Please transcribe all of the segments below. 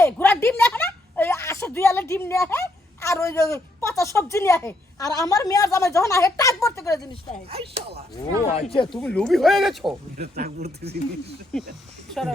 আহে ঘোড়ার ডিম নিয়ে না ওই আসে দুই আলে ডিম নিয়ে আহে আর ওই ওই পচা সবজি নিয়ে আহে আর আমার মেয়ার জামাই যখন আহে টাক ভর্তি করে জিনিস নিয়ে আহে ও আচ্ছা তুমি লোভী হয়ে গেছো? সরো।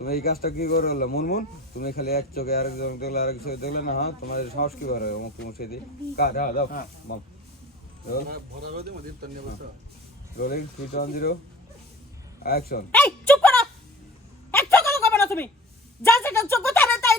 তুমি এই কাজটা কি করে হলো? মুনমুন তুমি খালি এক চোখে আরেক জন দেখলে আরেক চোখে দেখলে না হ্যাঁ তোমার সাহস কি বার হয়। তুমি তোমার সাথে কাট হ্যাঁ দাও তন্নে বসো। Rolling three one zero action